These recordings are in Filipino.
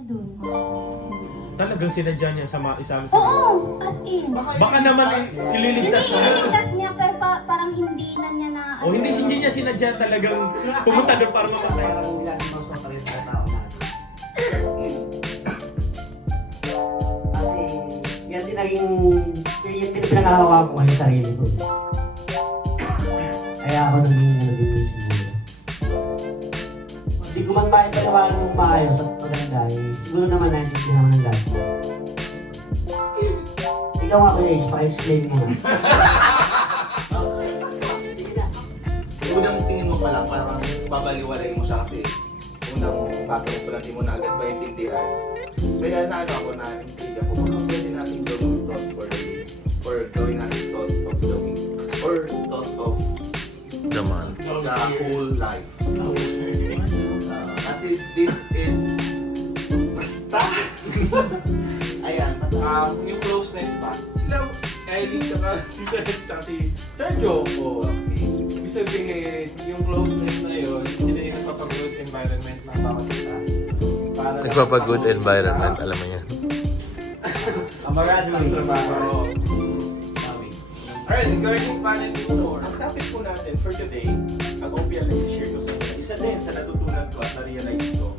siya dun. Talagang sinadya niya isama sa Oo, as in. Baka naman ililigtas Hindi siya. ililigtas niya, pero parang hindi na niya na... O hindi niya sinadya talagang pumunta doon para mamatay. Parang bilang maso pa rin sa tao natin. Kasi yan din naging, yan din pinakahawa ko ngayon sa sarili ko. Kaya ako naging ano dito siguro. Hindi ko man maipalawanan ng maayos at maganda eh. Siguro naman naintindihan naman ng lahat. Ikaw nga kuya Ace, pa-explain mo nga. Sige na. Unang tingin mo pa lang, parang babaliwalay mo siya kasi unang basa mo pa lang, di mo na agad maintindihan. Kaya naano ako na intrigue ako, baka pwede natin gawin thought for the week or gawin natin thought of the week or thought of The man. the whole life. Kasi this is basta. Ayan, basta. Yung closeness ba? Sila, Kylie, tsaka si Seth, tsaka si Sergio. Okay. Ibig sabihin, yung closeness na yun, sila yung nagpapag-good environment ng bawat isa. Para Nagpapag-good environment, alam mo yan. Amaran ng trabaho. Alright, regarding parenting tour, ang topic po natin for today, ang OPL na i-share ko sa inyo, isa din sa natutunan ko at na-realize ko,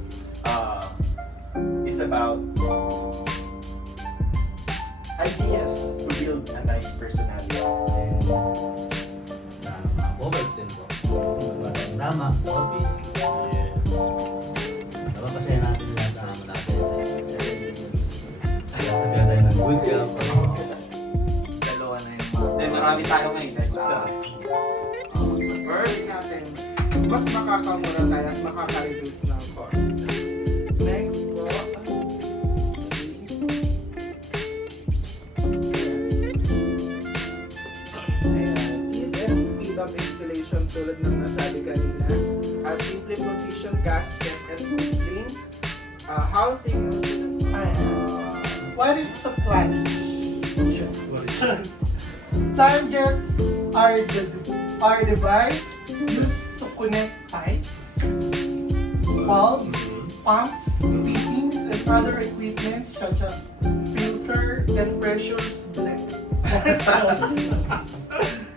is about ideas to build a nice personality. Sa mga mobile din po. Tama, office. Napapasaya natin lahat ng amo natin. Kaya sabihan tayo ng good girl. Dalawa na yun. Then marami tayo ngayon. So first natin, mas makakamura tayo at makaka-reduce ng cost. Next po. Ayan. Ease and speed of installation tulad ng nasabi kanina. A simple position gasket and cooling. Housing. What is a plunge? Plunges are device used to connect pipes, valves, pumps, fittings, and other equipment such as filter and pressure blade.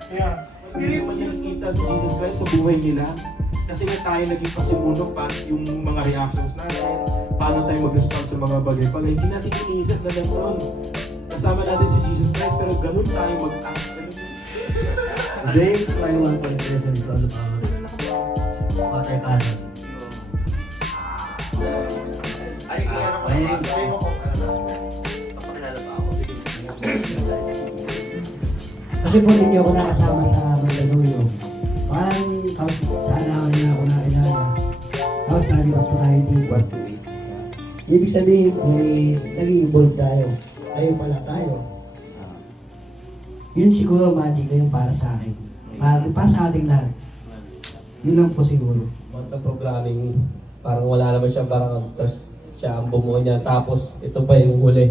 Yeah. It Hindi is mo nakikita si Jesus Christ sa buhay nila. Kasi nga tayo naging pasimuno pa yung mga reactions natin, paano tayo mag-respond sa mga bagay-bagay. Hindi natin iniisip na gano'n. Kasama natin si Jesus Christ pero ganun tayo mag-act. Today, my one for impression is all about water cannon. Ay, ano ko. Sabi mo kung ano na. Papakilala ba ako? Kasi po hindi ako nakasama sa Mandaluyong. Parang sana ako nila ako nakilala. Tapos nalibak po tayo dito. What to eat? Ibig sabihin, may nag-i-evolve tayo. Tayo pala tayo. Yun siguro magic na yung para sa akin. Para sa ating lahat. Yun lang po siguro. Sa programming, parang wala naman siya, parang siya ang bumuo niya. Tapos, ito pa yung huli.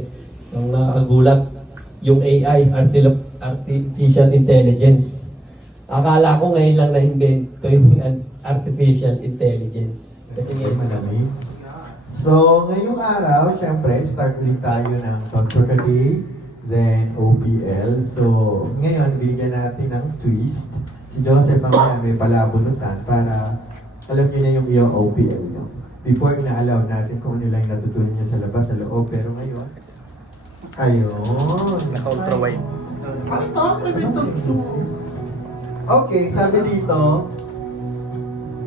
Yung nakagulat, yung AI, Artificial Intelligence. Akala ko ngayon lang na-invento yung Artificial Intelligence. Kasi ngayon Madami. So, ngayong araw, syempre, start ulit tayo ng Talk for the Day, then OPL. So, ngayon, bigyan natin ng twist. Si Joseph ang may palabunutan para alam niyo na yung iyong OPL niyo. Before, ina-allow natin kung ano lang yung natutunan niya sa labas, sa loob. Pero ngayon, ayun. Naka-ultra-wide. ang topic ito. Okay, sabi dito,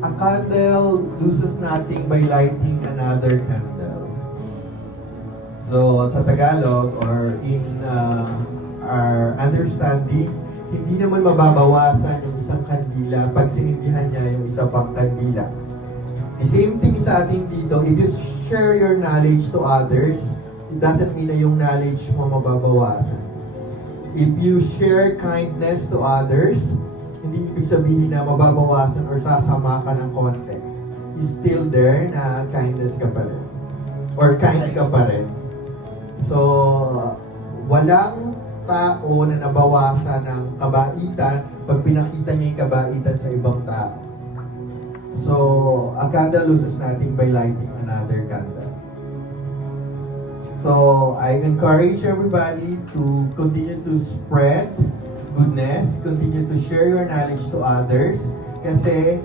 a candle loses nothing by lighting another candle. So, sa Tagalog or in our understanding, hindi naman mababawasan yung isang kandila pag sinindihan niya yung isa pang kandila. The same thing sa ating dito, if you share your knowledge to others, it doesn't mean na yung knowledge mo mababawasan. If you share kindness to others, hindi ibig sabihin na mababawasan or sasama ka ng konti. Is still there na kindness ka pa rin. Or kind ka pa rin. So, walang tao na nabawasan ng kabaitan pag pinakita niya yung kabaitan sa ibang tao. So, a candle loses nothing by lighting another candle. So I encourage everybody to continue to spread goodness, continue to share your knowledge to others, kasi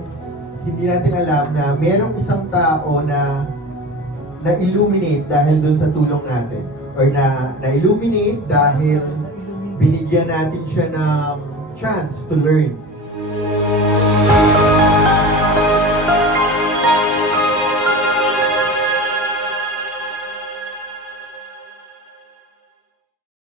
hindi natin alam na merong isang tao na na-illuminate dahil dun sa tulong natin, or na-illuminate dahil binigyan natin siya ng chance to learn.